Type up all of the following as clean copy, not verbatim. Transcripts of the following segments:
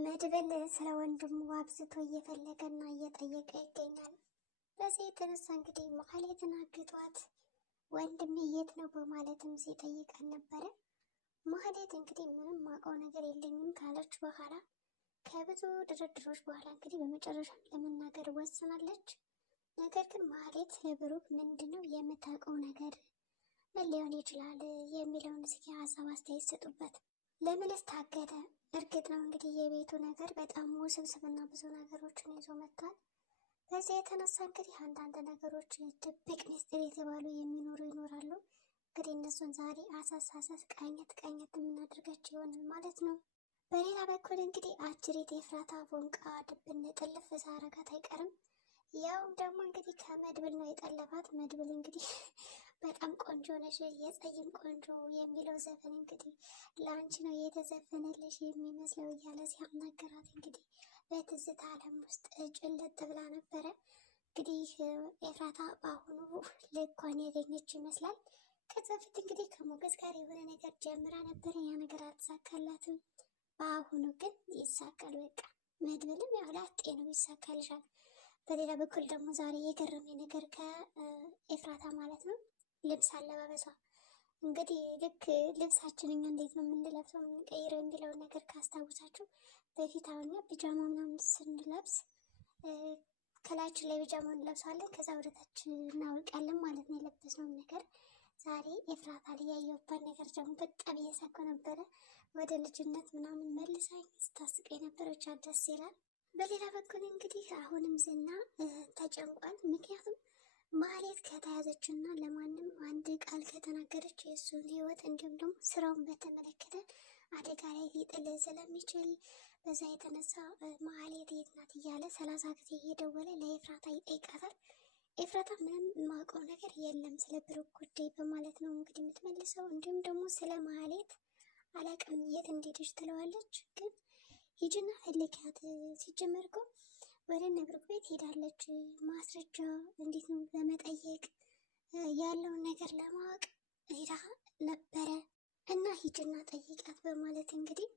መድብል ስለ ወንድሙ አብዝቶ እየፈለገና እየጠየቀ ይገኛል። በዚህ የተነሳ እንግዲህ መሀሌትን አግቷት ወንድሜ የት ነው በማለትም ሲጠይቃት ነበረ። መሀሌት እንግዲህ ምንም ማውቀው ነገር የለኝም ካለች በኋላ ከብዙ ድርድሮች በኋላ እንግዲህ በመጨረሻ ለመናገር ወስናለች። ነገር ግን መሀሌት ስለ ብሩክ ምንድነው የምታውቀው ነገር ምን ሊሆን ይችላል የሚለውን እስኪ ሀሳብ አስተያየት ስጡበት። ለምንስ ታገተ? እርግጥ ነው እንግዲህ የቤቱ ነገር በጣም ውስብስብና ብዙ ነገሮችን ይዞ መጥቷል። በዚህ የተነሳ እንግዲህ አንዳንድ ነገሮች ድብቅ ሚስጥር የተባሉ የሚኖሩ ይኖራሉ። እንግዲህ እነሱን ዛሬ አሳሳሰስ ቃኘት የምናደርጋቸው ይሆናል ማለት ነው። በሌላ በኩል እንግዲህ አጅሬት ኤፍራታ ፎንቃ ድብን ጥልፍ ሳረጋት አይቀርም። ያውም ደግሞ እንግዲህ ከመድብል ነው የጠለፋት። መድብል እንግዲህ በጣም ቆንጆ ነሽ የጸይም ቆንጆ የሚለው ዘፈን እንግዲህ ለአንቺ ነው የተዘፈነልሽ የሚመስለው እያለ ሲያናገራት እንግዲህ በትዝታ ዓለም ውስጥ ጭልጥ ብላ ነበረ። እንግዲህ ኤፍራታ በአሁኑ ልኳን ያገኘች ይመስላል። ከዛ በፊት እንግዲህ ከሞገስ ጋር የሆነ ነገር ጀምራ ነበረ፣ ያ ነገር አልተሳካላትም። በአሁኑ ግን ይሳካል። በቃ መድብልም ያው ላጤ ነው ይሳካልሻል። በሌላ በኩል ደግሞ ዛሬ የገረመኝ ነገር ከኤፍራታ ማለት ነው ልብስ አለባበሷ። እንግዲህ ልክ ልብሳችን እኛ እንዴት ነው የምንለብሰው የምንቀይረው የሚለውን ነገር ካስታውሳችሁ በፊት አሁን ቢጃማ ምናምን ስንለብስ ከላያችን ላይ ቢጃማ እንለብሳለን፣ ከዛ ወደታች እናወልቃለን ማለት ነው የለበስነውን ነገር። ዛሬ ኤፍራታ ላይ ያየሁባት ነገር ደግሞ በጣም እየሳኩ ነበረ። ወደ ልጅነት ምናምን መልሳኝ ስታስቀኝ ነበረች። ደስ ይላል። በሌላ በኩል እንግዲህ አሁንም ዝና ተጨንቋል። ምክንያቱም መሀሌት ከተያዘች እና ለማንም አንድ ቃል ከተናገረች የእሱን ሕይወት እንዲሁም ደግሞ ስራውን በተመለከተ አደጋ ላይ ሊጥል ስለሚችል በዛ የተነሳ መሀሌት የት ናት እያለ 30 ጊዜ እየደወለ ለኤፍራታ ይጠይቃታል። ኤፍራታ ምንም የማውቀው ነገር የለም ስለ ብሩክ ጉዳይ በማለት ነው እንግዲህ የምትመልሰው። እንዲሁም ደግሞ ስለ መሀሌት አላቅም የት እንደሄደች ትለዋለች። ግን ሂጂና ፈልጊያት፣ ሲጀመር እኮ ወደ እነ ብሩክ ቤት ሄዳለች፣ ማስረጃ እንዴት ነው ለመጠየቅ ያለውን ነገር ለማወቅ ሄዳ ነበረ እና ሂጂና ጠይቃት በማለት እንግዲህ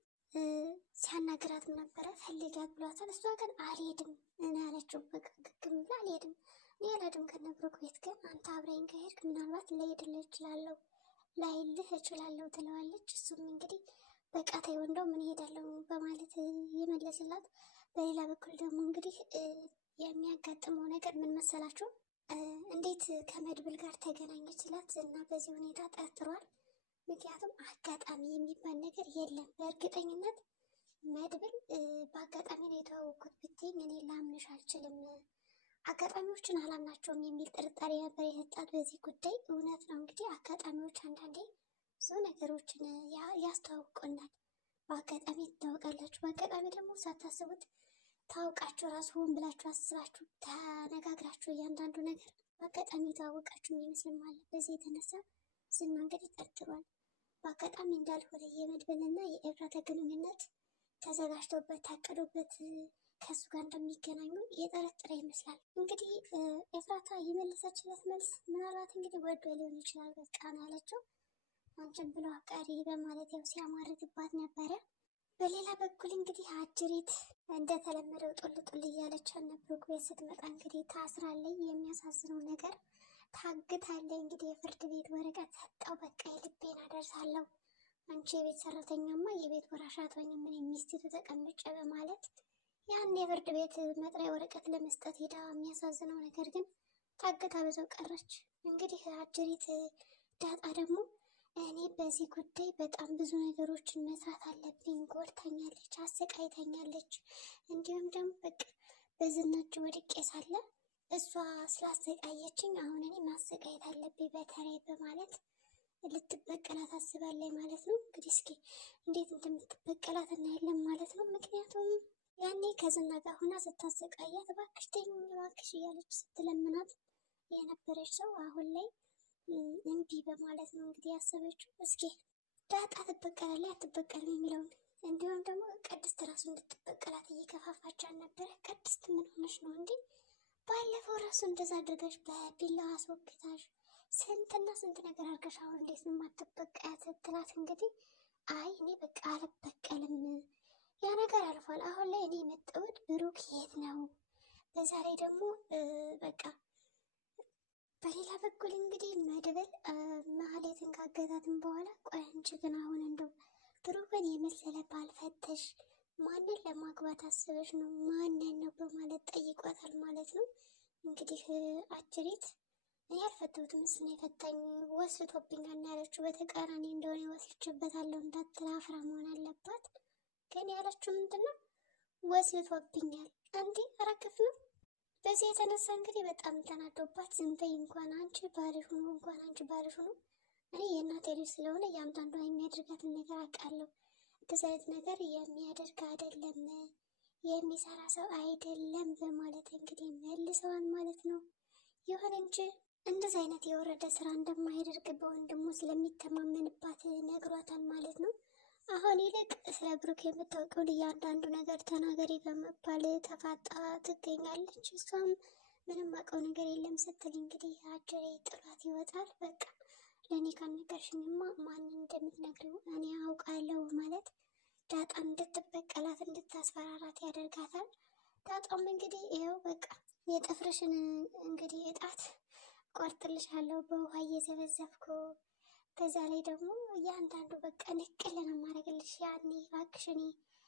ሲያናግራትም ነበረ። ፈልጊያት ብሏታል። እሷ ግን አልሄድም እኔ ያለችው በቃ ግግም ብላ አልሄድም እኔ አልሄድም ከነ ብሩክ ቤት፣ ግን አንተ አብረኝ ከሄድክ ምናልባት ላይሄድልህ እችላለሁ ላይልህ እችላለሁ ትለዋለች። እሱም እንግዲህ በቃ ተይው እንደው ምን ሄዳለሁ በማለት ይመለስላት። በሌላ በኩል ደግሞ እንግዲህ የሚያጋጥመው ነገር ምን መሰላችሁ? እንዴት ከመድብል ጋር ተገናኘች ስላት ዝና በዚህ ሁኔታ ጠርጥሯል። ምክንያቱም አጋጣሚ የሚባል ነገር የለም። በእርግጠኝነት መድብል በአጋጣሚ ነው የተዋወቁት ብትይኝ እኔ ላምንሽ አልችልም፣ አጋጣሚዎችን አላምናቸውም የሚል ጥርጣሬ ነበር የሰጣት በዚህ ጉዳይ። እውነት ነው እንግዲህ አጋጣሚዎች አንዳንዴ ብዙ ነገሮችን ያስተዋውቁናል። በአጋጣሚ ትታወቃላችሁ፣ በአጋጣሚ ደግሞ ሳታስቡት ታውቃችሁ ራሱ ሆን ብላችሁ አስባችሁ ተነጋግራችሁ እያንዳንዱ ነገር በአጋጣሚ የተዋወቃችሁ የሚመስልም አለ። በዚህ የተነሳ ዝና እንግዲህ ጠርጥሯል። በአጋጣሚ እንዳልሆነ የመድብልና የኤፍራታ ግንኙነት ተዘጋጅቶበት ታቅዶበት ከሱ ጋር እንደሚገናኙ የጠረጠረ ይመስላል። እንግዲህ ኤፍራታ የመለሰችለት መልስ ምናልባት እንግዲህ ወዶ ሊሆን ይችላል። በቃ ነው ያለችው። አንቺን ብሎ አፍቃሪ በማለት ያው ሲያማርትባት ነበረ። በሌላ በኩል እንግዲህ አጅሬት እንደተለመደው ጡል ጡል እያለች ብሩክ ቤት ስትመጣ እንግዲህ ታስራለች። የሚያሳዝነው ነገር ታግታለች። እንግዲህ የፍርድ ቤት ወረቀት ሰጠው። በቃ የልቤን አደርሳለሁ፣ አንቺ የቤት ሰራተኛማ የቤት ወራሽ አትሆኝም፣ ምን ሚስቲቱ ተቀምጬ በማለት ያን የፍርድ ቤት መጥሪያ ወረቀት ለመስጠት ሄዳ፣ የሚያሳዝነው ነገር ግን ታግታ በዛው ቀረች። እንግዲህ አጅሬት ዳጣ ደግሞ እኔ በዚህ ጉዳይ በጣም ብዙ ነገሮችን መስራት አለብኝ፣ ጎድታኛለች፣ አሰቃይታኛለች፣ እንዲሁም ደግሞ በቃ በዝናች ወድቄ ሳለ እሷ ስላሰቃየችኝ አሁን እኔ ማሰቃየት አለብኝ በተለይ በማለት ልትበቀላት አስባለች ማለት ነው። እንግዲህ እስኪ እንዴት እንደምትበቀላት እናያለን ማለት ነው። ምክንያቱም ያኔ ከዝና ጋር ሆና ስታሰቃያት እባክሽ ተይኝ እባክሽ እያለች ስትለምናት የነበረች ሰው አሁን ላይ እምቢ በማለት ነው እንግዲህ ያሰበችው። እስኪ ዳጣ ትበቀላለች አትበቀልም የሚለውን እንዲሁም ደግሞ ቅድስት ራሱ እንድትበቀላት እየከፋፋቻት ነበረ። ቅድስት ምን ሆነሽ ነው እንዴ? ባለፈው ራሱ እንደዛ አድርገሽ በቢላዋ አስወግታሽ ስንትና ስንት ነገር አድርገሽ አሁን እንዴት ነው የማትበቀያት ስትላት እንግዲህ አይ እኔ በቃ አልበቀልም ያ ነገር አልፏል። አሁን ላይ እኔ የመጣሁት ብሩክ የት ነው? በዛ ላይ ደግሞ በቃ በሌላ በኩል እንግዲህ መድብል ማህሌትን ካገታትን በኋላ ቆይ አንቺ ግን አሁን እንደው ብሩክን የመሰለ ባል ፈተሽ ማንን ለማግባት አስበሽ ነው? ማንን ነው በማለት ጠይቋታል ማለት ነው። እንግዲህ አጅሪት እኔ አልፈተሁትም እሱ ነው የፈታኝ ወስቶብኛል ያለችው በተቃራኒ እንደሆነ ወስጄበታለሁ እንዳትል አፍራ መሆን አለባት። ግን ያለችው ምንድነው? ወስቶብኛል አንዴ አረከፍ ነው። በዚህ የተነሳ እንግዲህ በጣም ተናዶባት ዝም በይ እንኳን አንቺ ባልሽ ሆኖ እኔ የእናቴ ልጅ ስለሆነ ያምታንዷ የሚያደርጋትን ነገር አውቃለሁ። እንደዚህ አይነት ነገር የሚያደርግ አይደለም የሚሰራ ሰው አይደለም በማለት እንግዲህ መልሰዋል ማለት ነው። ይሁን እንጂ እንደዚህ አይነት የወረደ ስራ እንደማያደርግ በወንድሙ ስለሚተማመንባት ነግሯታል ማለት ነው። አሁን ይልቅ ስለ ብሩክ የምታውቀውን እያንዳንዱ ነገር ተናገሪ በመባል ተፋጣ ትገኛለች። እሷም ምንም አውቀው ነገር የለም ስትል እንግዲህ አጅሬ ጥሏት ይወጣል። በቃ ለእኔ ካልነገርሽኝማ ማንን እንደምትነግሪው እኔ አውቃለሁ ማለት ዳጣም እንድትበቀላት እንድታስፈራራት ያደርጋታል። ዳጣም እንግዲህ ይኸው በቃ የጥፍርሽን እንግዲህ እጣት ቆርጥልሻለሁ በውሃ እየዘበዘብኩ ከዛ ላይ ደግሞ እያንዳንዱ በቃ ንቅል ነው ማድረግልሽ ያኔ እባክሽ እኔ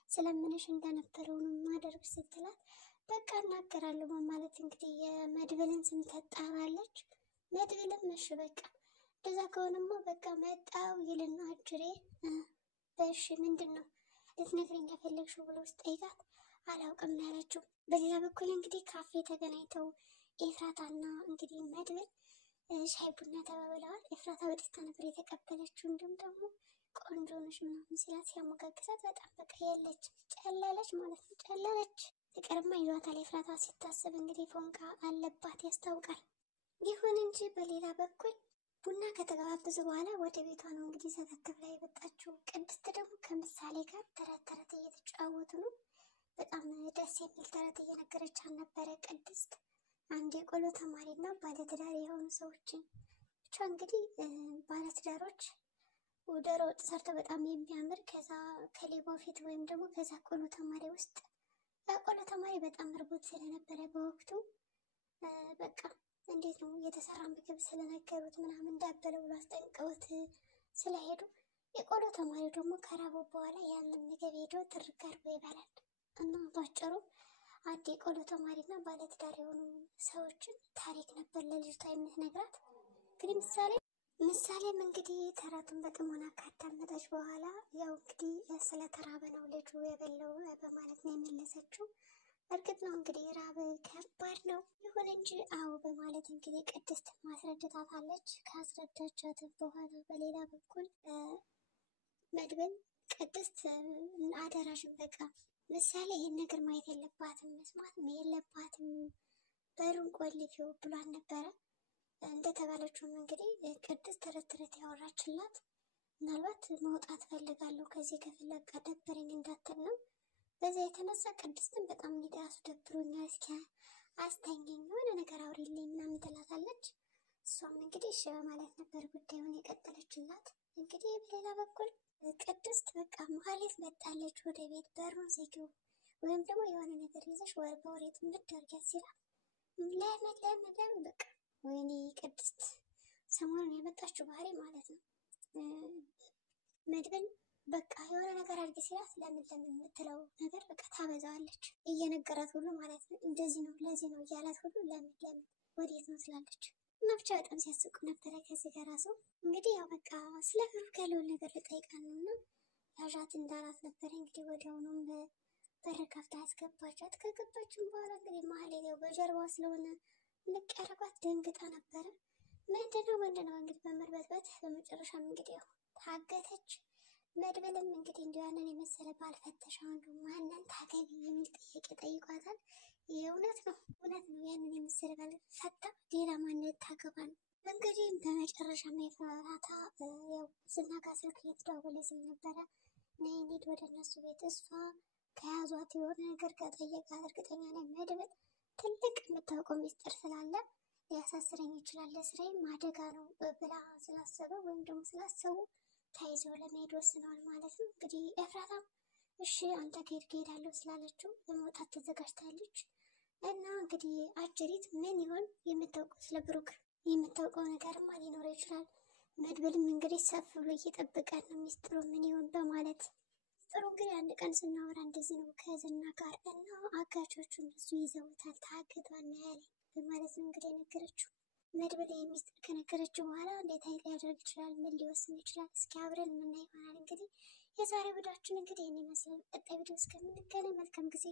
ስለምንሽ እንደነበረው ነው ማደርግ ስትላት በቃ እናገራለሁ በማለት እንግዲህ የመድብልን ስም ትጠራለች። መድብልም እሺ በቃ እንደዛ ከሆነማ በቃ መጣው ይልና አጅሬ በእሺ ምንድን ነው ልትነግሪኝ የፈለግሽው ብሎ ስጠይቃት አላውቅም ነው ያለችው። በሌላ በኩል እንግዲህ ካፌ ተገናኝተው ኤፍራታና እንግዲህ መድብል ሻይ ቡና ተባብለዋል። ኤፍራታ በደስታ ነበር የተቀበለችው። እንዲሁም ደግሞ ቆንጆ ነሽ ምናምን ሲላት ሲያሞጋግሳት በጣም በቃ የለችም ጨለለች ማለት ነው። ጨለለች ፍቅርማ ይዟታል። ኤፍራታ ሲታሰብ እንግዲህ ፎንቃ አለባት ያስታውቃል። ይሁን እንጂ በሌላ በኩል ቡና ከተጋባበዙ በኋላ ወደ ቤቷ ነው እንግዲህ ሰተት ብላ የመጣችው። ቅድስት ደግሞ ከምሳሌ ጋር ተረት ተረት እየተጫወቱ ነው። በጣም ደስ የሚል ተረት እየነገረቻት ነበረ ቅድስት አንድ የቆሎ ተማሪና ባለትዳር የሆኑ ሰዎችን ብቻ እንግዲህ ባለትዳሮች ዶሮ ወጥ ሰርተው በጣም የሚያምር ከዛ ከሌባው ፊት ወይም ደግሞ ከዛ ቆሎ ተማሪ ውስጥ ቆሎ ተማሪ በጣም እርቦት ስለነበረ በወቅቱ በቃ እንዴት ነው የተሰራ ምግብ ስለነገሩት ምናምን እንዳበለ ብሎ አስጠንቀውት ስለሄዱ የቆሎ ተማሪው ደግሞ ከራበው በኋላ ያንን ምግብ ሄዶ ትርክ አድርጎ ይበላል። እና ባጭሩ አንድ የቆሎ ተማሪና ባለትዳር የሆኑ ሰዎችን ታሪክ ነበር ለልጅቷ የምትነግራት። እንግዲህ ምሳሌም እንግዲህ ተረቱን በጥሞና ካዳመጠች በኋላ ያው እንግዲህ ስለተራበ ነው ልጁ የበለው በማለት ነው የመለሰችው። እርግጥ ነው እንግዲህ ራብ ከባድ ነው። ይሁን እንጂ አዎ በማለት እንግዲህ ቅድስት ማስረድታታለች። ካስረዳቻት በኋላ በሌላ በኩል መድብል ቅድስት አደራሽን በቃ ምሳሌ ይህን ነገር ማየት የለባትም መስማትም የለባትም በሩን ቆልፊው ብሏን ነበረ። እንደተባለችውም እንግዲህ ቅድስት ተረት ተረት ያወራችላት ምናልባት መውጣት ፈልጋለሁ ከዚህ ክፍል በቃ ደበረኝ እንዳትል ነው። በዛ የተነሳ ቅድስትን በጣም ራሱ ደብሮኛል እስኪ አስተኛኝ የሆነ ነገር አውሪልኝ ምናምን ትላታለች። እሷም እንግዲህ እሺ በማለት ነበር ጉዳዩን የቀጠለችላት። እንግዲህ በሌላ በኩል ቅድስት በቃ መሀሌት መጣለች ወደ ቤት በሩን ዝጊው ወይም ደግሞ የሆነ ነገር ይዘሽ በወሬት ምድርጊያት ሲላት ለምን በቃ ወይኔ ቅድስት ሰሞኑን የመጣችው ባህሪ ማለት ነው። መድብል በቃ የሆነ ነገር አድርጊ ሲላት ለምን የምትለው ነገር በቃ ታበዛዋለች። እየነገራት ሁሉ ማለት ነው እንደዚህ ነው ለዚህ ነው እያላት ሁሉ ለምን ወዴት ነው ትላለች። እና ብቻ በጣም ሲያስቁ ነበረ። ከዚህ ጋር ራሱ እንግዲህ ያው በቃ ስለ ብሩክ ያለውን ነገር ልጠይቃት ነው እና ያዣት እንዳላት ነበረ። እንግዲህ ወዲያውኑም በር ከፍታ ያስገባቻት። ከገባችም በኋላ እንግዲህ መሀሌት ያው በጀርባ ስለሆነ ልቅ ያደረጓት ደንግጣ ነበረ። ምንድነው እንግዲህ በመርበትበት በመጨረሻም እንግዲህ ያው ታገተች። መድብልም እንግዲህ እንዲሁ ያንን የመሰለ ባልፈተሽ አንዱ ማንን ታገቢ የሚል ጥያቄ ጠይቋታል። እውነት ነው ያንን የመሰለ ባል ፈታ ሌላ ማንን ታገባ ነው። እንግዲህ በመጨረሻ ኤፍራታ ያው ዝና ጋር ስልክ እየተደዋወለ ስለነበረ ነይ እንሂድ ወደ እነሱ ቤት እሷ ከያዟት የሆነ ነገር ከጠየቃት እርግጠኛ ነኝ መድብል ትልቅ የምታውቀው ሚስጥር ስላለ ሊያሳስረኝ ይችላል ለስራዬም አደጋ ነው ብላ ስላሰበ ወይም ደግሞ ስላሰቡ ተይዘው ለመሄድ ወስነዋል ማለት ነው። እንግዲህ ኤፍራታም እሺ አንተ ከሄድክ እሄዳለሁ ስላለችው ለመውጣት ተዘጋጅታለች። እና እንግዲህ አጀሪት ምን ይሆን የምታውቀው ስለ ብሩክ የምታውቀው ነገርማ ሊኖር ይችላል። መድብልም እንግዲህ ሰፍ ብሎ እየጠበቀን ነው ሚስጥሩ ምን ይሆን በማለት። ሚስጥሩ እንግዲህ አንድ ቀን ስናወራ እንደዚህ ነው ከዝና ጋር እና አጋቾቹን እሱ ይዘውታል ታግቷል ነው ያለኝ በማለት ነው እንግዲህ የነገረችው። መድብል ሚስጥር ከነገረችው በኋላ እንዴት አይነት ሊያደርግ ይችላል? ምን ሊወስን ይችላል? እስኪ አብረን የምናይ ይሆናል። እንግዲህ የዛሬ ቪዲዮአችን እንግዲህ ይህን ይመስላል። ቀጣይ ቪዲዮ እስከምንገናኝ መልካም ጊዜ